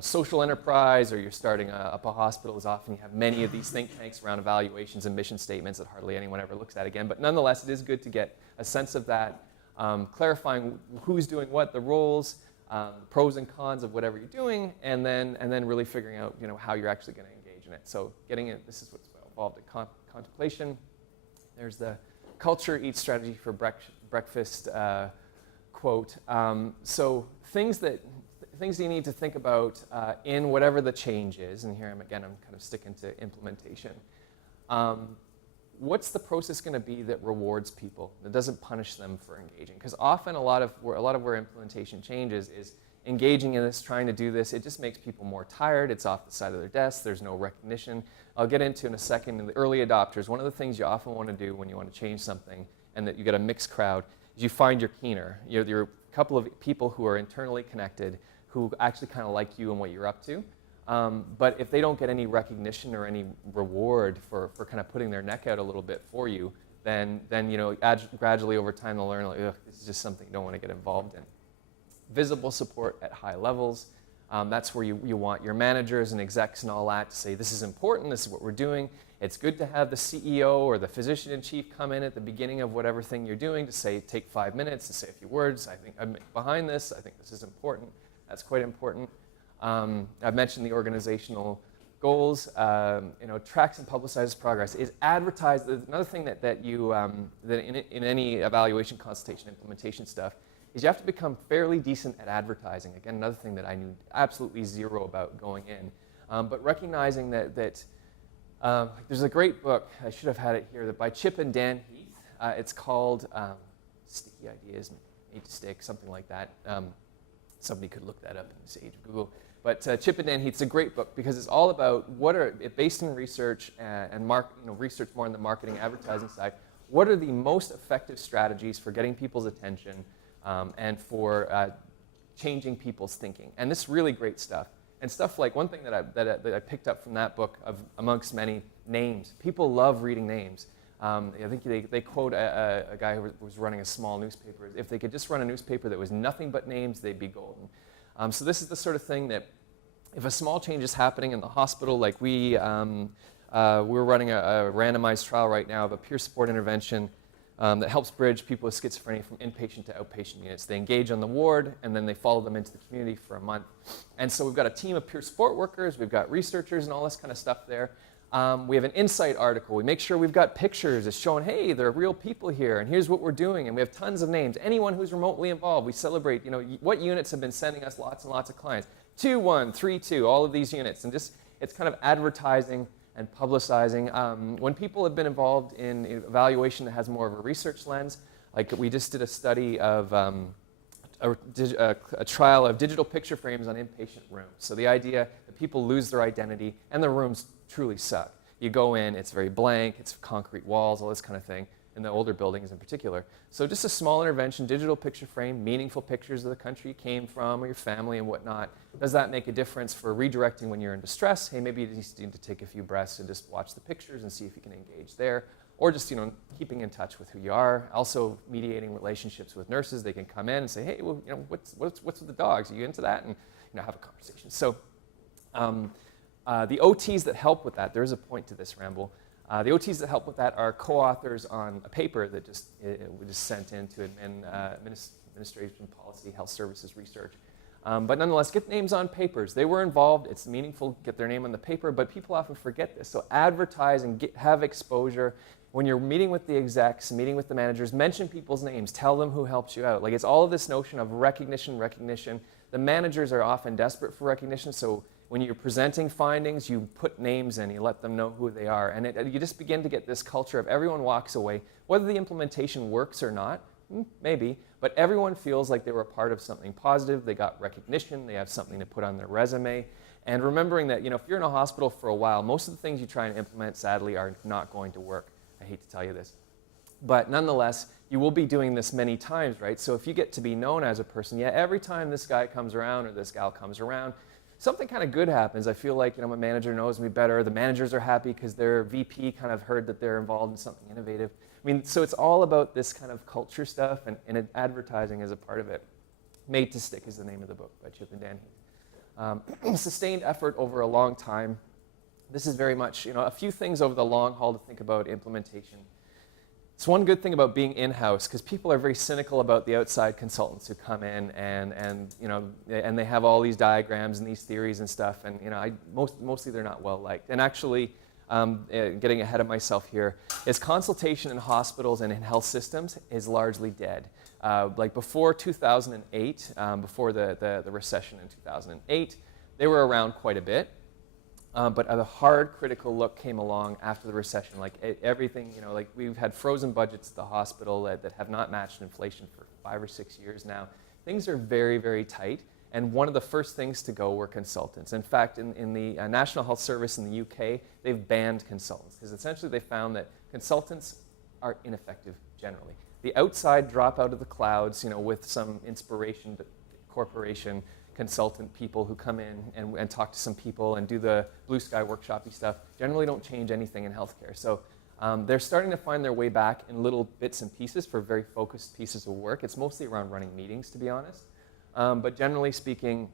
social enterprise or you're starting up a hospital, as often you have many of these think tanks around evaluations and mission statements that hardly anyone ever looks at again. But nonetheless, it is good to get a sense of that, clarifying who's doing what, the roles, pros and cons of whatever you're doing, and then really figuring out how you're actually going to engage in it. So getting it, this is what's involved in contemplation. There's the culture eats strategy for breakfast quote. So things you need to think about in whatever the change is, and here I'm kind of sticking to implementation. What's the process going to be that rewards people, that doesn't punish them for engaging? Because often a lot of where implementation changes is engaging in this, trying to do this, it just makes people more tired. It's off the side of their desk. There's no recognition. I'll get into in a second. In the early adopters, one of the things you often want to do when you want to change something and that you get a mixed crowd is you find your keener. You're a couple of people who are internally connected, who actually kind of like you and what you're up to. But if they don't get any recognition or any reward for kind of putting their neck out a little bit for you, then you know, gradually over time they'll learn, like, ugh, this is just something you don't want to get involved in. Visible support at high levels. That's where you want your managers and execs and all that to say, this is important, this is what we're doing. It's good to have the CEO or the physician-in-chief come in at the beginning of whatever thing you're doing to say, take 5 minutes to say a few words. I think I'm behind this. I think this is important. That's quite important. I've mentioned the organizational goals. You know, tracks and publicizes progress. Is advertised. Another thing that you that in any evaluation, consultation, implementation stuff is you have to become fairly decent at advertising. Again, another thing that I knew absolutely zero about going in. But recognizing that there's a great book, I should have had it here, by Chip and Dan Heath. It's called Sticky Ideas Made to Stick, something like that. Somebody could look that up in this age of Google. But Chip and Dan Heath's a great book because it's all about based in research and research more on the marketing advertising side, what are the most effective strategies for getting people's attention and for changing people's thinking. And this is really great stuff. And stuff like, one thing that I picked up from that book, amongst many, names. People love reading names. I think they quote a guy who was running a small newspaper. If they could just run a newspaper that was nothing but names, they'd be golden. So this is the sort of thing that if a small change is happening in the hospital, like we're running a randomized trial right now of a peer support intervention that helps bridge people with schizophrenia from inpatient to outpatient units. They engage on the ward, and then they follow them into the community for a month. And so we've got a team of peer support workers, we've got researchers and all this kind of stuff there. We have an insight article. We make sure we've got pictures. It's showing, hey, there are real people here, and here's what we're doing. And we have tons of names. Anyone who's remotely involved, we celebrate, what units have been sending us lots and lots of clients. 2-1, 3-2, all of these units. And just, it's kind of advertising and publicizing. When people have been involved in evaluation that has more of a research lens, like we just did a study of a trial of digital picture frames on inpatient rooms. So the idea that people lose their identity and the rooms truly suck. You go in, it's very blank, it's concrete walls, all this kind of thing, in the older buildings in particular. So just a small intervention, digital picture frame, meaningful pictures of the country you came from or your family and whatnot. Does that make a difference for redirecting when you're in distress? Hey, maybe you just need to take a few breaths and just watch the pictures and see if you can engage there. Or just keeping in touch with who you are. Also mediating relationships with nurses. They can come in and say, hey, well, what's with the dogs? Are you into that? And have a conversation. So the OTs that help with that, there is a point to this ramble. The OTs that help with that are co-authors on a paper that we just sent in to Administration Policy, Health Services Research. But nonetheless, get names on papers. They were involved. It's meaningful, get their name on the paper, but people often forget this. So advertise and have exposure. When you're meeting with the execs, meeting with the managers, mention people's names. Tell them who helps you out. Like, it's all of this notion of recognition. The managers are often desperate for recognition, so when you're presenting findings, you put names in, you let them know who they are. And you just begin to get this culture of everyone walks away, whether the implementation works or not, maybe, but everyone feels like they were a part of something positive, they got recognition, they have something to put on their resume. And remembering that, if you're in a hospital for a while, most of the things you try and implement, sadly, are not going to work. I hate to tell you this. But nonetheless, you will be doing this many times, right? So if you get to be known as a person, every time this guy comes around or this gal comes around, something kind of good happens. I feel like, my manager knows me better. The managers are happy because their VP kind of heard that they're involved in something innovative. So it's all about this kind of culture stuff, and advertising is a part of it. Made to Stick is the name of the book by Chip and Dan Heath. Sustained effort over a long time. This is very much, a few things over the long haul to think about implementation. It's one good thing about being in-house, because people are very cynical about the outside consultants who come in and they have all these diagrams and these theories and stuff, and mostly they're not well liked. And actually, getting ahead of myself here, is consultation in hospitals and in health systems is largely dead. Like before 2008, before the recession in 2008, they were around quite a bit. But a hard critical look came along after the recession. Like everything, like we've had frozen budgets at the hospital that have not matched inflation for 5 or 6 years now. Things are very, very tight. And one of the first things to go were consultants. In fact, in the National Health Service in the UK, they've banned consultants because essentially they found that consultants are ineffective generally. The outside drop out of the clouds, with some inspiration, but corporation consultant people who come in and talk to some people and do the blue sky workshop-y stuff generally don't change anything in healthcare. So They're starting to find their way back in little bits and pieces for very focused pieces of work. It's mostly around running meetings, to be honest. But generally speaking,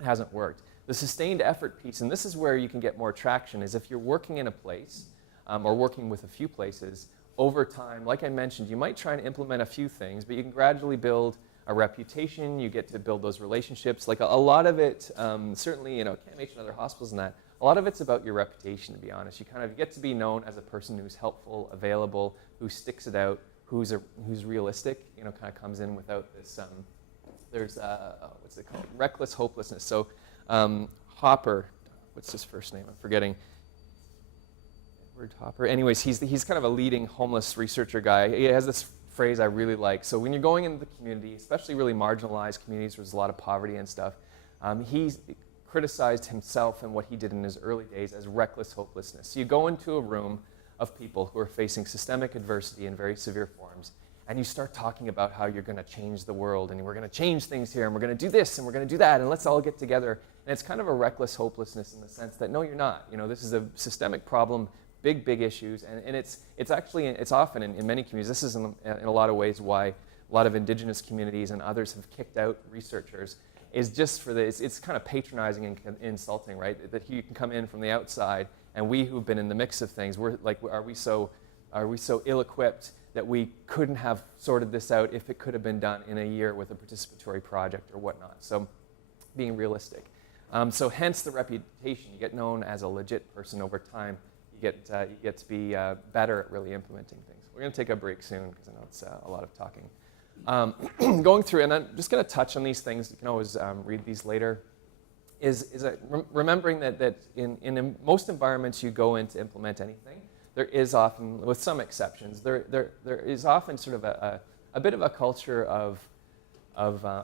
it hasn't worked. The sustained effort piece, and this is where you can get more traction, is if you're working in a place or working with a few places, over time, like I mentioned, you might try and implement a few things, but you can gradually build a reputation. You get to build those relationships. Like a lot of it, certainly, KMH and other hospitals and that, a lot of it's about your reputation, to be honest. You kind of get to be known as a person who's helpful, available, who sticks it out, who's realistic, kind of comes in without this, there's, what's it called? Reckless hopelessness. So Hopper, what's his first name? I'm forgetting. Edward Hopper. Anyways, he's kind of a leading homeless researcher guy. He has this phrase I really like. So when you're going into the community, especially really marginalized communities where there's a lot of poverty and stuff, he's criticized himself and what he did in his early days as reckless hopelessness. So you go into a room of people who are facing systemic adversity in very severe forms, and you start talking about how you're going to change the world, and we're going to change things here, and we're going to do this, and we're going to do that, and let's all get together. And it's kind of a reckless hopelessness in the sense that, no, you're not. This is a systemic problem, big issues, and it's actually, it's often in many communities, this is in a lot of ways why a lot of indigenous communities and others have kicked out researchers, is just for this, it's kind of patronizing and insulting, right? That you can come in from the outside, and we who've been in the mix of things, we're like, are we so ill-equipped that we couldn't have sorted this out if it could have been done in a year with a participatory project or whatnot? So being realistic. So hence the reputation. You get known as a legit person over time. You get to be better at really implementing things. We're going to take a break soon because I know it's a lot of talking. Going through, and I'm just going to touch on these things. You can always read these later. Remembering that in most environments you go in to implement anything, there is often, with some exceptions, there is often sort of a bit of a culture of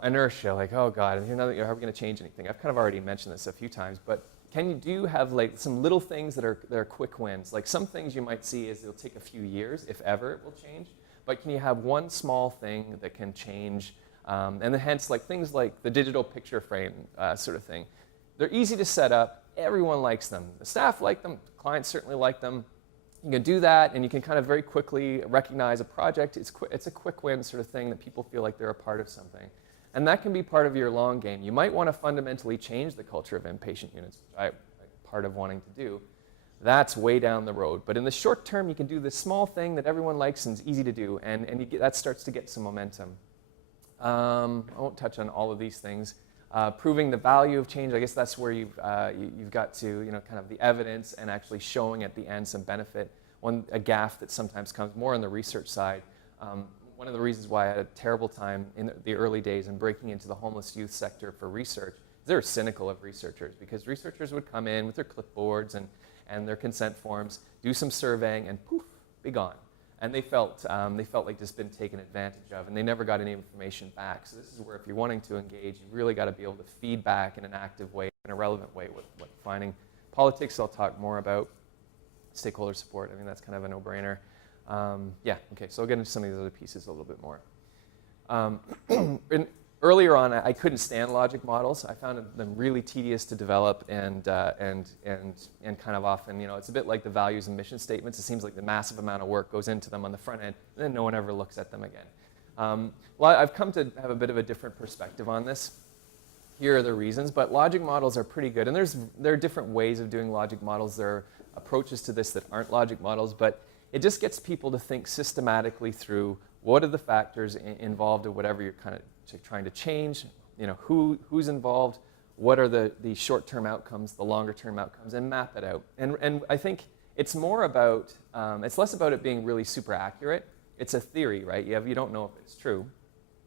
inertia, like, oh God, and how are we going to change anything? I've kind of already mentioned this a few times, but do you have like some little things that are quick wins? Like some things you might see is it'll take a few years, if ever it will change, but can you have one small thing that can change? And then hence like things like the digital picture frame sort of thing. They're easy to set up. Everyone likes them. The staff like them. The clients certainly like them. You can do that, and you can kind of very quickly recognize a project. It's a quick win sort of thing that people feel like they're a part of something. And that can be part of your long game. You might want to fundamentally change the culture of inpatient units, which I'm part of wanting to do. That's way down the road. But in the short term, you can do this small thing that everyone likes and is easy to do, and that starts to get some momentum. I won't touch on all of these things. Proving the value of change, I guess that's where you've got to, kind of the evidence and actually showing at the end some benefit. A gaffe that sometimes comes more on the research side. One of the reasons why I had a terrible time in the early days in breaking into the homeless youth sector for research, they were cynical of researchers, because researchers would come in with their clipboards and their consent forms, do some surveying, and poof, be gone. And they felt like just been taken advantage of, and they never got any information back. So this is where if you're wanting to engage, you really got to be able to feed back in an active way, in a relevant way with what you're finding. Politics, I'll talk more about. Stakeholder support, I mean, that's kind of a no-brainer. Yeah, okay, so I'll get into some of these other pieces a little bit more. Earlier on, I couldn't stand logic models. I found them really tedious to develop and kind of often, it's a bit like the values and mission statements. It seems like the massive amount of work goes into them on the front end, and then no one ever looks at them again. Well, I've come to have a bit of a different perspective on this. Here are the reasons, but logic models are pretty good, and there are different ways of doing logic models. There are approaches to this that aren't logic models, but it just gets people to think systematically through what are the factors involved in whatever you're kind of trying to change, who's involved, what are the short-term outcomes, the longer-term outcomes, and map it out. And I think it's more about, it's less about it being really super accurate. It's a theory, right? You don't know if it's true.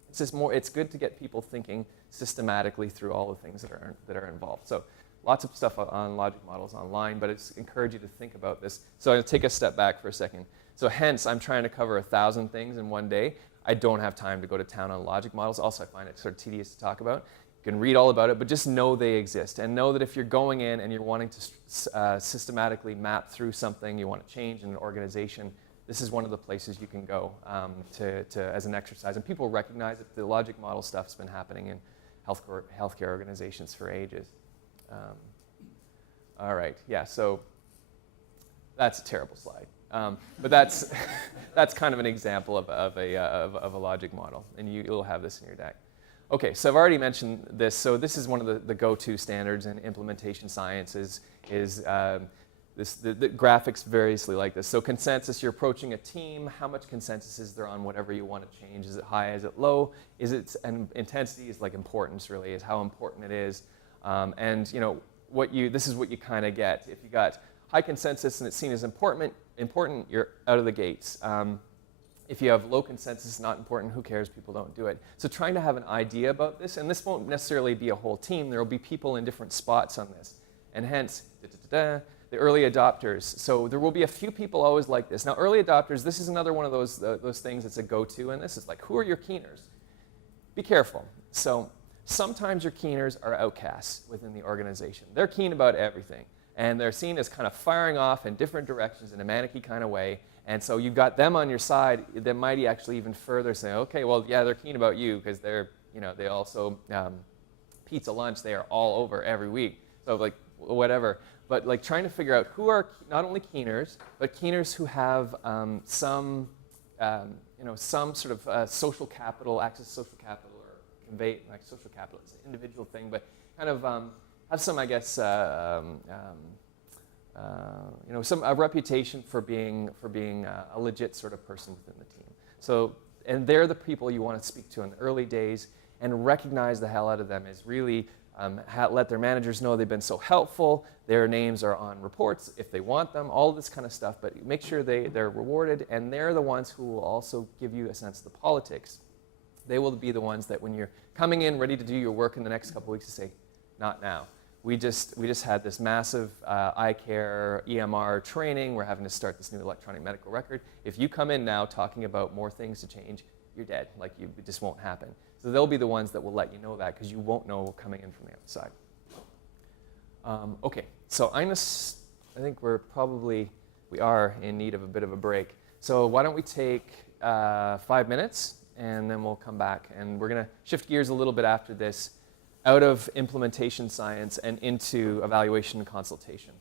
It's just more, it's good to get people thinking systematically through all the things that are involved. So lots of stuff on logic models online, but I just encourage you to think about this. So I'll take a step back for a second. So hence, I'm trying to cover 1,000 things in one day. I don't have time to go to town on logic models. Also, I find it sort of tedious to talk about. You can read all about it, but just know they exist. And know that if you're going in and you're wanting to systematically map through something you want to change in an organization, this is one of the places you can go as an exercise. And people recognize that the logic model stuff's been happening in healthcare organizations for ages. All right, yeah, so that's a terrible slide. But that's that's kind of an example of a logic model, and you'll have this in your deck. Okay, so I've already mentioned this. So this is one of the go-to standards in implementation science is the graphics variously like this. So consensus, you're approaching a team. How much consensus is there on whatever you want to change? Is it high? Is it low? And intensity is like importance, really, is how important it is. And this is what you kind of get. If you got high consensus and it's seen as important, you're out of the gates. If you have low consensus, not important, who cares? People don't do it. So trying to have an idea about this, and this won't necessarily be a whole team. There will be people in different spots on this. And hence, the early adopters. So there will be a few people always like this. Now, early adopters, this is another one of those things that's a go-to, and this is like, who are your keeners? Be careful. So sometimes your keeners are outcasts within the organization. They're keen about everything, and they're seen as kind of firing off in different directions in a manicky kind of way. And so you've got them on your side that might actually even further say, okay, well, yeah, they're keen about you because they also, pizza lunch, they are all over every week. So like, whatever. But like trying to figure out who are not only keeners, but keeners who have some sort of social capital, access to social capital, or convey, like social capital, it's an individual thing, but kind of have some, I guess, a reputation for being a legit sort of person within the team. So, and they're the people you want to speak to in the early days and recognize the hell out of them as really let their managers know they've been so helpful. Their names are on reports if they want them, all this kind of stuff. But make sure they're rewarded, and they're the ones who will also give you a sense of the politics. They will be the ones that when you're coming in ready to do your work in the next couple of weeks, to say, not now. We just had this massive iCare EMR training. We're having to start this new electronic medical record. If you come in now talking about more things to change, you're dead. It just won't happen. So they'll be the ones that will let you know that because you won't know coming in from the outside. Okay, so I think we are in need of a bit of a break. So why don't we take 5 minutes and then we'll come back, and we're going to shift gears a little bit after this out of implementation science and into evaluation and consultation.